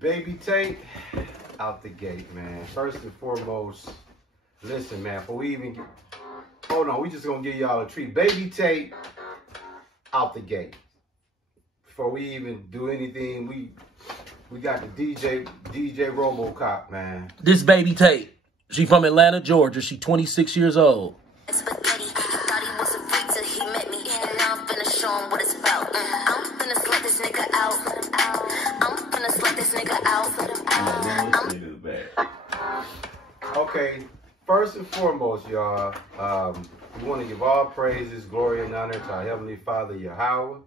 Baby Tate, out the gate, man. First and foremost, listen, man, before we even hold on, we just gonna give y'all a treat. Baby Tate, out the gate. Before we even do anything, we got the DJ RoboCop, man. This Baby Tate, she from Atlanta, Georgia. She 26 years old. Okay, first and foremost, y'all, we want to give all praises, glory, and honor to our Heavenly Father, Yahweh,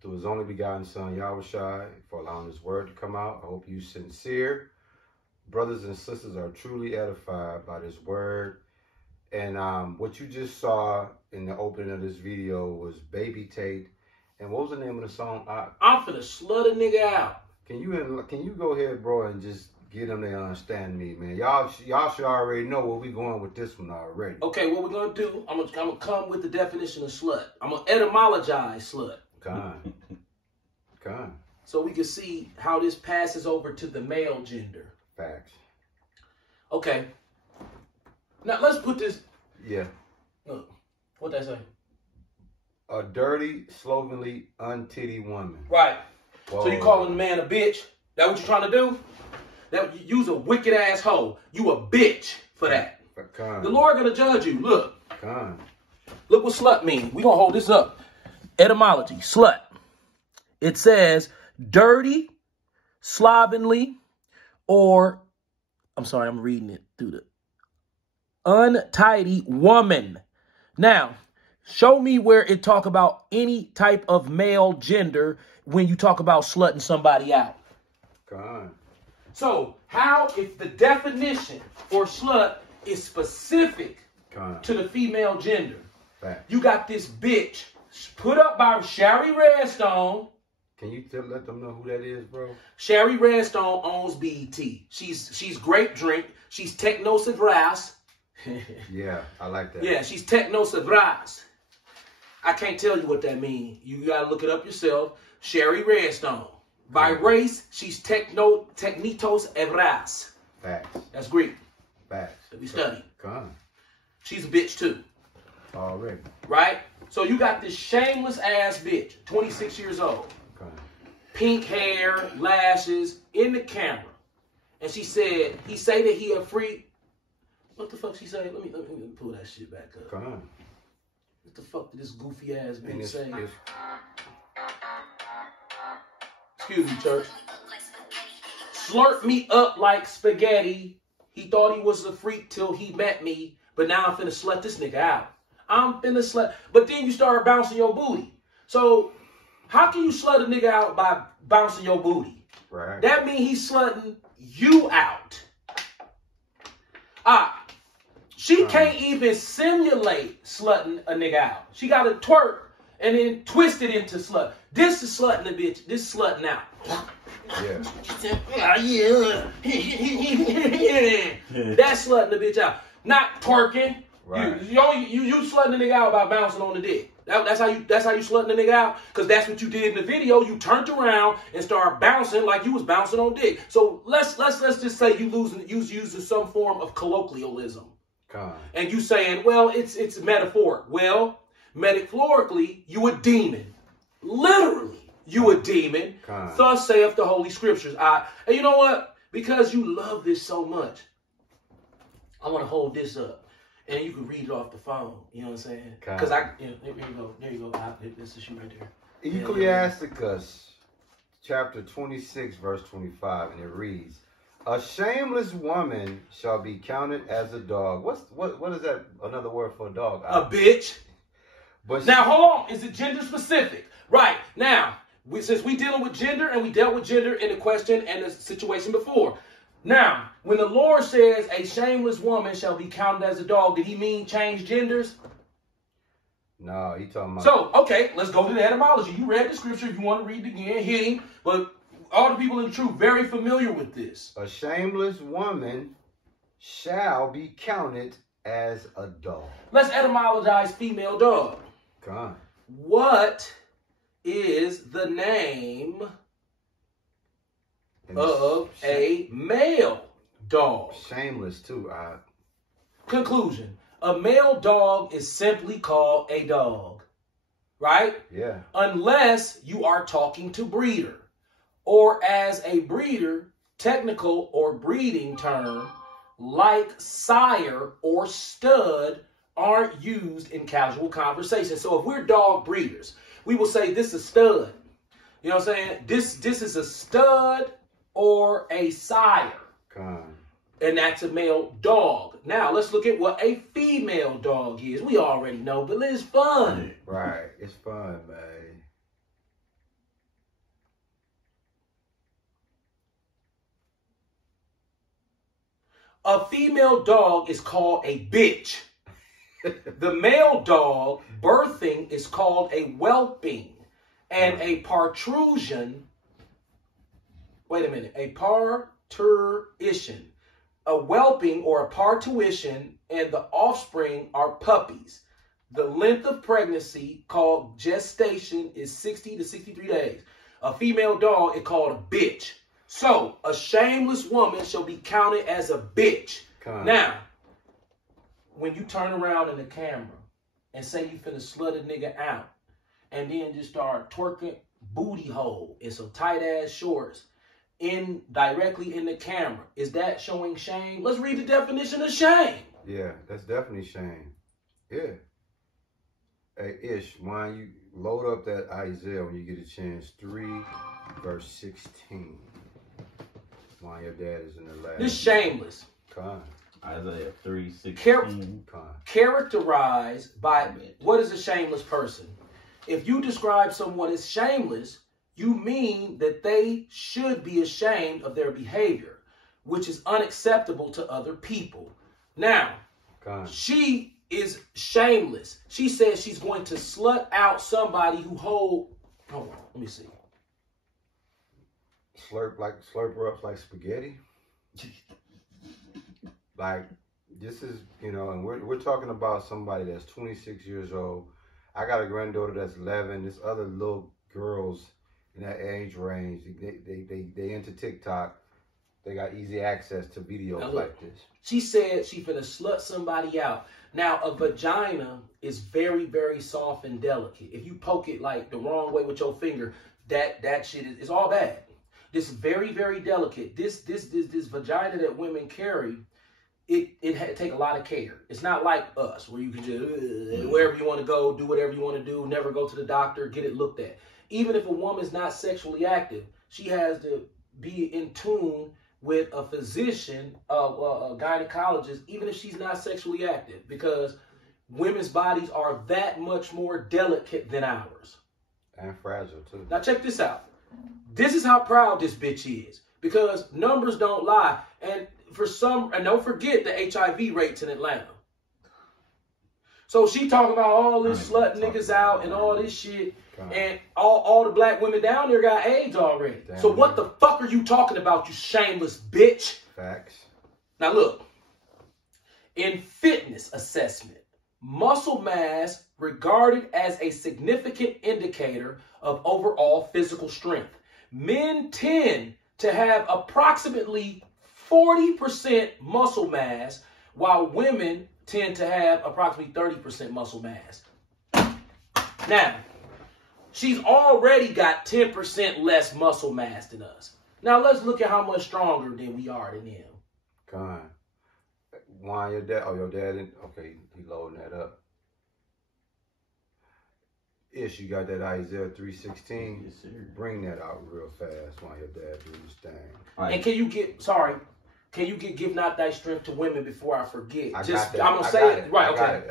through His only begotten Son, Yahushai, for allowing His word to come out. I hope you sincere brothers and sisters are truly edified by this word. And what you just saw in the opening of this video was Baby Tate. And what was the name of the song? I'm finna slut a nigga out. Can you go ahead, bro, and just get them to understand me, man? Y'all should already know where we going with this one already. Okay, what we're gonna do? I'm gonna come with the definition of slut. I'm gonna etymologize slut. Con. So we can see how this passes over to the male gender. Facts. Okay. Now let's put this. Yeah. What that say? A dirty, slovenly, untitty woman. Right. Whoa. So you calling the man a bitch? That what you trying to do? That you's a wicked ass hoe. You a bitch for that. Con. The Lord gonna judge you. Look. Con. Look what slut means. We gonna hold this up. Etymology. Slut. It says dirty, slovenly, or I'm sorry, I'm reading it through the untidy woman. Now, show me where it talk about any type of male gender when you talk about slutting somebody out. Con. So, how if the definition for slut is specific to the female gender? Fact. You got this bitch put up by Shari Redstone. Can you let them know who that is, bro? Shari Redstone owns BET. She's great drink. She's techno savras. Yeah, I like that. Yeah, she's techno savras. I can't tell you what that means. You gotta look it up yourself. Shari Redstone. By race, she's technitos evras. Facts. That's Greek. Facts. That we study. Con. She's a bitch too. Already. Right? So you got this shameless ass bitch, 26 years old. Con. Pink hair, lashes, in the camera. And she said, he say that he a freak. What the fuck she say? Let me pull that shit back up. Con. What the fuck did this goofy ass bitch say? Excuse me, church. Slurp me up like spaghetti. He thought he was a freak till he met me. But now I'm finna slut this nigga out. I'm finna slut. But then you start bouncing your booty. So how can you slut a nigga out by bouncing your booty? Right. That means he's slutting you out. She can't even simulate slutting a nigga out. She got to twerk and then twist it into slut. This is slutting a bitch. This is slutting out. Yeah. That's slutting the bitch out. Not twerking. Right. You slutting the nigga out by bouncing on the dick. That's how you slutting the nigga out, because that's what you did in the video. You turned around and started bouncing like you was bouncing on dick. So let's just say you using some form of colloquialism. And you saying, well, it's metaphoric. Well, metaphorically, you a demon. Literally, you a demon. Thus saith the Holy Scriptures. And you know what? Because you love this so much, I want to hold this up. And you can read it off the phone. You know what I'm saying? Because there you go. This is you right there. Ecclesiasticus, chapter 26, verse 25, and it reads, "A shameless woman shall be counted as a dog." What is that? Another word for a dog? A bitch. But now hold on. Is it gender specific? Right now, since we dealing with gender and we dealt with gender in the question and the situation before. Now, when the Lord says a shameless woman shall be counted as a dog, did he mean change genders? No, he talking about... So, okay, let's go to the etymology. You read the scripture. If you want to read it again, hit him. But all the people in the truth very familiar with this. A shameless woman shall be counted as a dog. Let's etymologize female dog. Come on. What is the name of a male dog. Shameless too. Conclusion. A male dog is simply called a dog. Right? Yeah. Unless you are talking to breeder. Or as a breeder, technical or breeding term, like sire or stud aren't used in casual conversation. So if we're dog breeders, we will say this is stud. You know what I'm saying? This is a stud or a sire. And that's a male dog. Now, let's look at what a female dog is. We already know, but it's fun. Right. It's fun, man. A female dog is called a bitch. The male dog, birthing, is called a whelping. And a parturition, wait a minute, a parturition. A whelping or a parturition and the offspring are puppies. The length of pregnancy, called gestation, is 60 to 63 days. A female dog is called a bitch. So, a shameless woman shall be counted as a bitch. Now, when you turn around in the camera and say you finna slut a nigga out and then just start twerking booty hole in some tight ass shorts directly in the camera, is that showing shame? Let's read the definition of shame. Yeah, that's definitely shame. Yeah. Hey, Ish, why don't you load up that Isaiah when you get a chance, 3 verse 16. Why your dad is in the last. This shameless. Isaiah 3:16. Characterized by what is a shameless person? If you describe someone as shameless, you mean that they should be ashamed of their behavior, which is unacceptable to other people. Now, she is shameless. She says she's going to slut out somebody who hold on, let me see. Slurp her up like spaghetti. Like, this is, you know, and we're talking about somebody that's 26 years old. I got a granddaughter that's 11. There's other little girls in that age range. They into TikTok. They got easy access to videos like this. She said she finna slut somebody out. Now, a vagina is very, very soft and delicate. If you poke it like the wrong way with your finger, that shit is all bad. This is very, very delicate. This vagina that women carry, it take a lot of care. It's not like us where you can just wherever you want to go, do whatever you want to do, never go to the doctor, get it looked at. Even if a woman's not sexually active, she has to be in tune with a physician, a gynecologist, even if she's not sexually active, because women's bodies are that much more delicate than ours. And fragile, too. Now, check this out. This is how proud this bitch is, because numbers don't lie. And don't forget the HIV rates in Atlanta. So she talking about all this slut niggas out and all this shit. And all the black women down there got AIDS already. Damn, so what the fuck are you talking about, you shameless bitch? Facts. Now look, in fitness assessment, muscle mass regarded as a significant indicator of overall physical strength. Men tend to have approximately 40% muscle mass, while women tend to have approximately 30% muscle mass. Now, she's already got 10% less muscle mass than us. Now, let's look at how much stronger than we are than them. Why your dad? Oh, your dad, okay, he loading that up. Ish, you got that Isaiah 3:16? Yes, sir. Bring that out real fast while your dad do his thing. Right. And can you get give not thy strength to women before I forget? I'm gonna say it. Right, okay.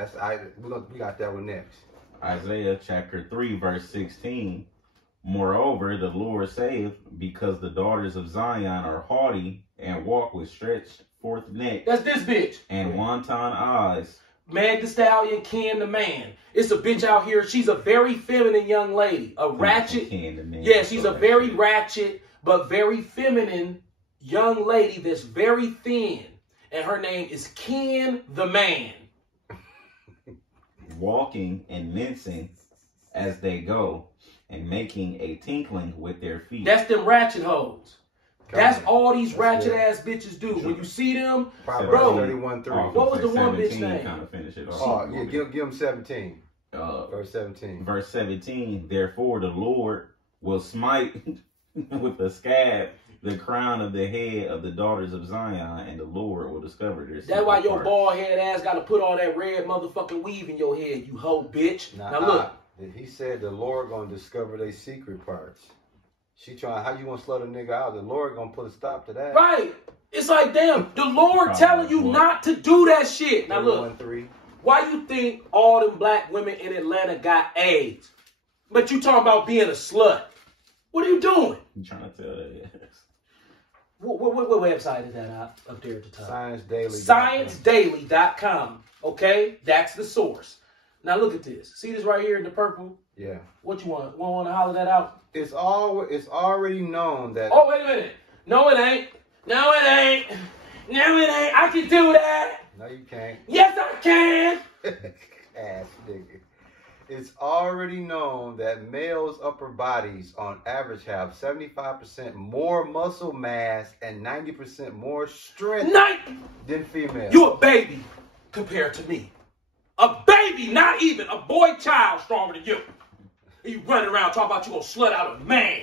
We got that one next. Isaiah chapter 3, verse 16. Moreover, the Lord saith, because the daughters of Zion are haughty and walk with stretched forth neck. That's this bitch. And wanton eyes. Meg the Stallion, Ken the Man. It's a bitch out here. She's a very feminine young lady. A ratchet. Yeah, she's a very ratchet, but very feminine young lady that's very thin. And her name is Ken the Man. Walking and mincing as they go, and making a tinkling with their feet. That's them ratchet hoes. That's all these That's ratchet it. ass bitches do. When you see them, Proverbs bro. 31:3. What was the one bitch 17, name? Kind of finish it off. Oh, yeah, give him 17. Uh, Verse 17. verse 17, therefore the Lord will smite with the scab the crown of the head of the daughters of Zion, and the Lord will discover their That's why your parts. bald head ass got to put all that red motherfucking weave in your head, you hoe bitch. Now look. He said the Lord gonna discover their secret parts. She trying, how you gonna slut a nigga out? The Lord gonna put a stop to that. Right. It's like, damn, the Lord telling you not to do that shit. Now look, 31:3. why you think all them black women in Atlanta got AIDS? But you talking about being a slut. What are you doing? I'm trying to tell that, yes. What website is that up there at the top? ScienceDaily. ScienceDaily.com. Okay? That's the source. Now look at this. See this right here in the purple? Yeah. What you want? Want to holler that out? It's already known that. Oh, wait a minute. No, it ain't. No, it ain't. No, it ain't. I can do that. No, you can't. Yes, I can. Ass nigga. It's already known that males' upper bodies on average have 75% more muscle mass and 90% more strength than females. You a baby compared to me. A baby, not even a boy child stronger than you. And you running around talking about you gonna slut out a man.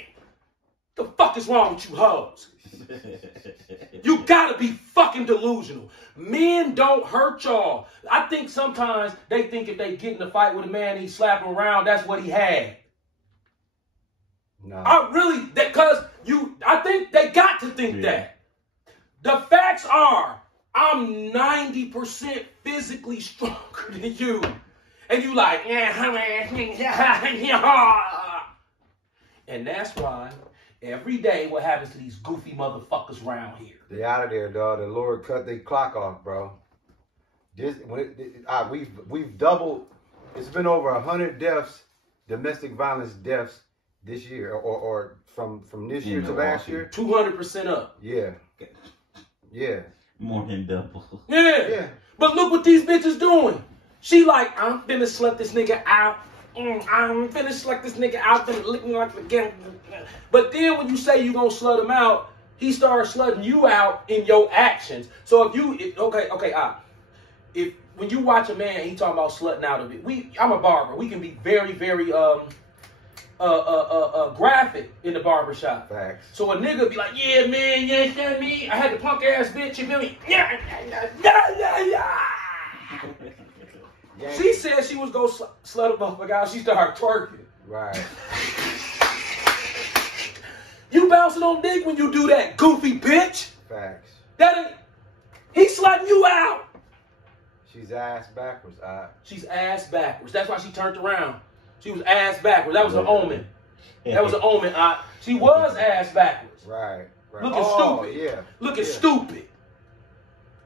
The fuck is wrong with you hoes? You gotta be fucking delusional. Men don't hurt y'all. I think sometimes they think if they get in a fight with a man and he slap him around, that's what he had. No. I think they got to think that. The facts are, I'm 90% physically stronger than you. And you like, and that's why every day what happens to these goofy motherfuckers around here. They out of there, dog. The Lord cut their clock off, bro. We've doubled. It's been over 100 deaths, domestic violence deaths this year, or from this year to last year. 200% up. Yeah. Yeah. More than double. Yeah. But look what these bitches doing. She like, I'm finna slut this nigga out. I'm finna slut this nigga out. Finna lick me like again. But then when you say you gonna slut him out, he starts slutting you out in your actions. So if when you watch a man, he talking about slutting out of it. I'm a barber. We can be very, very graphic in the barbershop. Facts. So a nigga be like, yeah, man, you understand me? I had the punk ass bitch, you feel me? Yeah. She said she was gonna slut a motherfucker out. She started twerking. Right. You bouncing on dick when you do that, goofy bitch. Facts. He's slutting you out. She's ass backwards. She's ass backwards. That's why she turned around. She was ass backwards. That was an omen. That was an omen. She was ass backwards. Right. Looking stupid. Yeah. Looking stupid.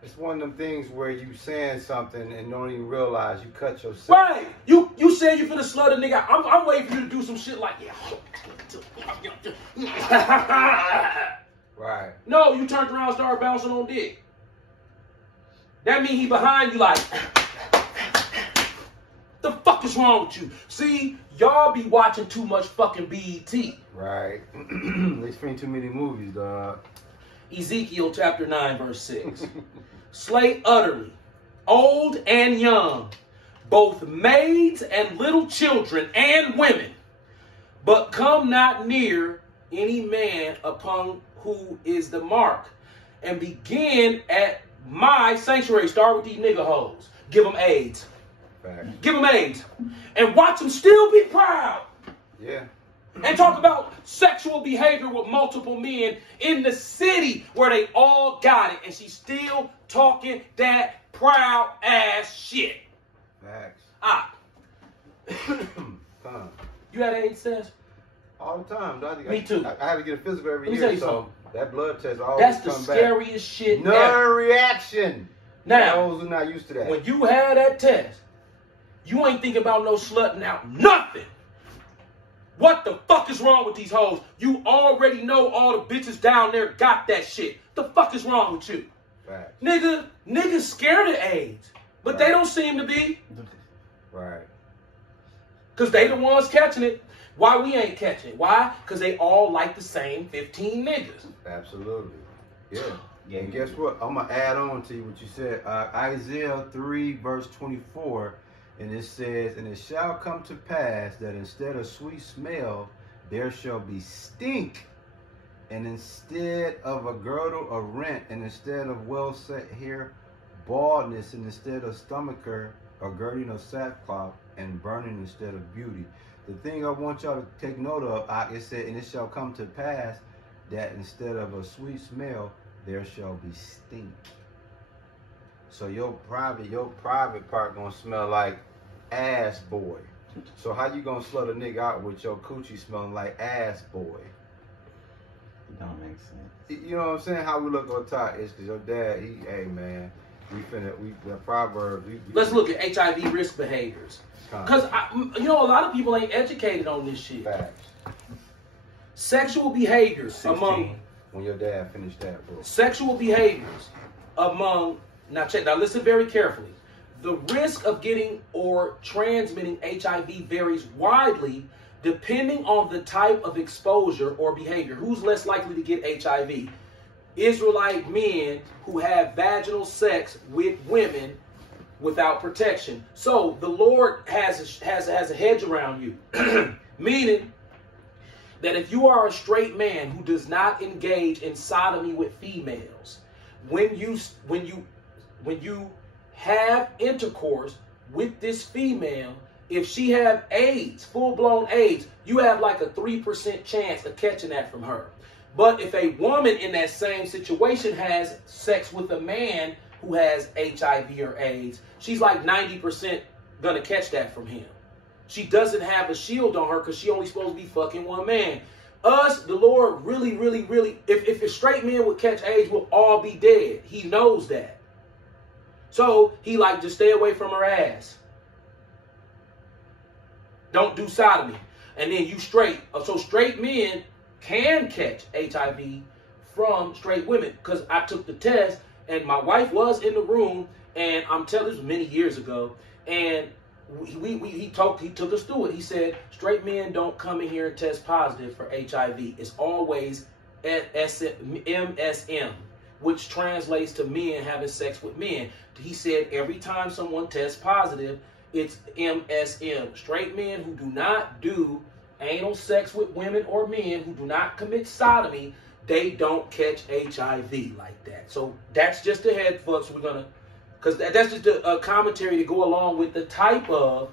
It's one of them things where you saying something and don't even realize you cut yourself. Right. You said you finna slut a nigga. I'm waiting for you to do some shit like, Right. No, you turned around and started bouncing on dick. That mean he behind you like, the fuck is wrong with you? See, y'all be watching too much fucking BET. Right. They screen too many movies, dog. Ezekiel chapter 9, verse 6. Slay utterly, old and young, both maids and little children and women, but come not near any man upon who is the mark, and begin at my sanctuary. Start with these nigga hoes. Give them AIDS. Fact. Give them AIDS. And watch them still be proud. Yeah. And talk about sexual behavior with multiple men in the city where they all got it. And she's still talking that proud ass shit. Facts. You had an AIDS test? All the time, dog. Me too. I had to get a physical every Let me year, tell you so something. that blood test always That's the come back. scariest shit No ever. reaction. Now, those who not used to that. when you had that test, you ain't thinking about no slutting out nothing. What the fuck is wrong with these hoes? You already know all the bitches down there got that shit. The fuck is wrong with you? Facts. Niggas scared of AIDS, but they don't seem to be. Right. Because they the ones catching it. Why we ain't catching? Why? Because they all like the same 15 niggas. Absolutely. Yeah. Yeah, And guess what? I'm going to add on to you what you said. Isaiah 3 verse 24. And it says, and it shall come to pass that instead of sweet smell, there shall be stink. And instead of a girdle, a rent. And instead of well set hair, baldness. And instead of stomacher, a girding of sackcloth. And burning instead of beauty. The thing I want y'all to take note of, it said, and it shall come to pass that instead of a sweet smell, there shall be stink. So your private part gonna smell like ass boy. So how you gonna slut a nigga out with your coochie smelling like ass boy? It don't make sense. You know what I'm saying? How we look on top is because your dad, hey man, the proverb. Let's look at HIV risk behaviors. Because, a lot of people ain't educated on this shit. Facts. Sexual behaviors 16. among... When your dad finished that book. Sexual behaviors among... Now listen very carefully. The risk of getting or transmitting HIV varies widely depending on the type of exposure or behavior. Who's less likely to get HIV? Israelite men who have vaginal sex with women without protection. So the Lord has a hedge around you, meaning that if you are a straight man who does not engage in sodomy with females, when you have intercourse with this female, if she have AIDS, full-blown AIDS, you have like a 3% chance of catching that from her. But if a woman in that same situation has sex with a man who has HIV or AIDS, she's like 90% gonna catch that from him. She doesn't have a shield on her because she only supposed to be fucking one man. Us, the Lord really, if straight men would catch AIDS, we'll all be dead. He knows that. So he like, just stay away from her ass. Don't do sodomy. And then you straight. So straight men can catch HIV from straight women. Because I took the test and my wife was in the room, and I'm telling you, this was many years ago, and he took us through it. He said, straight men don't come in here and test positive for HIV. It's always MSM, which translates to men having sex with men. He said every time someone tests positive, it's MSM. Straight men who do not do anal sex with women or men, who do not commit sodomy, they don't catch HIV like that. So that's just a head fuck. So we're gonna, because that's just a commentary to go along with the type of,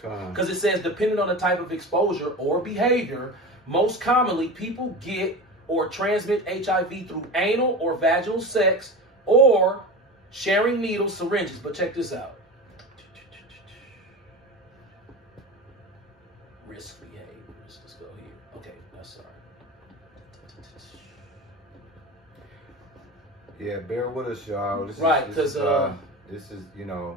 because it says depending on the type of exposure or behavior, most commonly people get or transmit HIV through anal or vaginal sex or sharing needles, syringes. But check this out. Risk behaviors. Let's go here. Okay, that's sorry. Yeah, bear with us, y'all. This is, you know,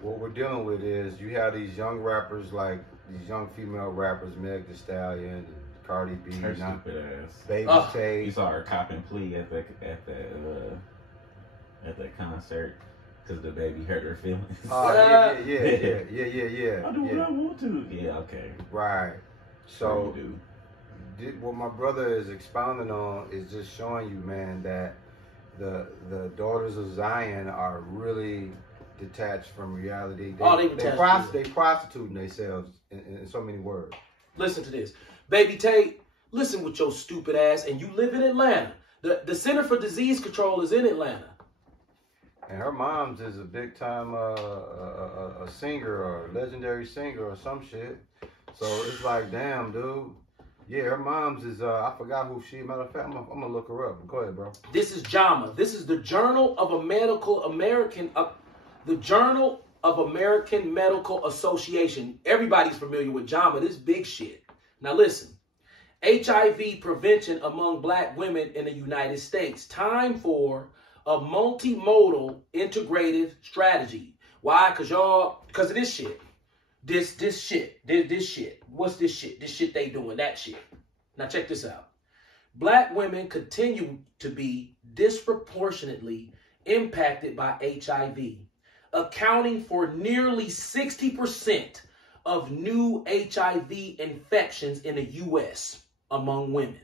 what we're dealing with is you have these young rappers, like these young female rappers, Meg Thee Stallion, and Cardi B, Her stupid ass. Baby Tay. You saw her cop and plea at that concert because the baby hurt her feelings. Yeah. I do what I want to. Yeah, okay. Right. So you do. What my brother is expounding on is just showing you, man, that the daughters of Zion are really detached from reality. They prostituting themselves in so many words. Listen to this. Baby Tate, listen with your stupid ass, and you live in Atlanta. The Center for Disease Control is in Atlanta. And her mom's is a big time a singer or a legendary singer or some shit. So it's like, damn, dude. Yeah, her mom's is, I forgot who she, matter of fact, I'm gonna look her up. Go ahead, bro. This is JAMA. This is the Journal of the Journal of American Medical Association. Everybody's familiar with JAMA. This big shit. Now listen. HIV prevention among black women in the United States. Time for a multimodal integrative strategy. Why? Because of this shit. This shit. What's this shit? This shit they doing, that shit. Now check this out. Black women continue to be disproportionately impacted by HIV, accounting for nearly 60% of new HIV infections in the U.S. among women.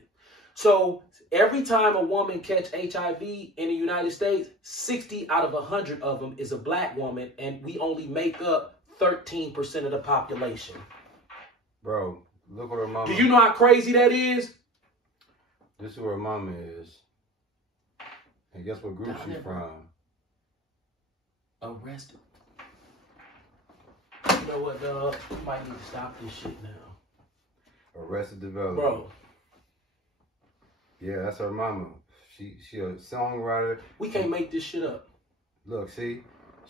So every time a woman catch HIV in the United States, 60 out of 100 of them is a black woman, and we only make up 13% of the population. Bro, look what her mama. Do you know how crazy that is? This is where her mama is. And guess what group she's from? Arrested. You know what, dog? We might need to stop this shit now. Arrested Development. Bro. Yeah, that's her mama. She a songwriter. We can't make this shit up. Look, see?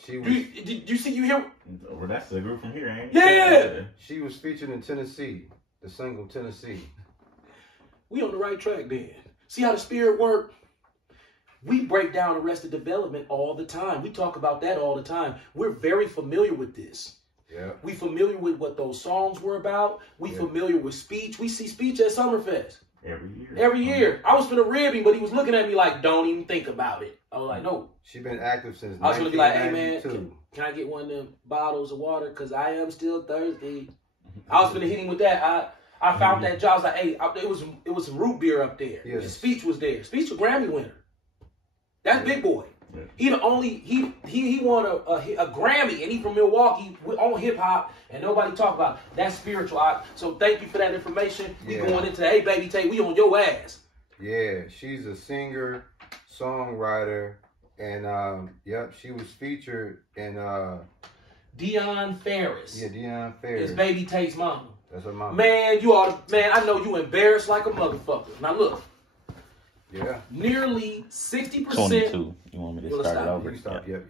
She was Did you see you hear? Well, that's the group from here, ain't it? Yeah! she was featured in Tennessee. The single Tennessee. We on the right track then. See how the spirit work? We break down Arrested Development all the time. We talk about that all the time. We're very familiar with this. Yeah. We familiar with what those songs were about. We familiar with Speech. We see Speech at Summerfest. Every year. I was finna rib him, but he was looking at me like, don't even think about it. I was like, no. She been active since I was gonna be like, hey man, 1992. can I get one of them bottles of water? Cause I am still thirsty. I was gonna hit him with that. I found that job. I was like, hey, it was some root beer up there. Yes. And Speech was there. Speech was Grammy winner. That's big boy. Yeah. He the only he won a Grammy, and he from Milwaukee on hip hop, and nobody talk about it. That's spiritual. So thank you for that information. We going into hey baby Tate, we on your ass. Yeah, she's a singer, songwriter, and yep, she was featured in Deion Ferris. Yeah, Deion Ferris. It's baby Tate's mama. That's her mama. Man, I know you embarrassed like a motherfucker. Now look. Yeah. Nearly 60%. 22. You want me to start it over? You stop. Yep.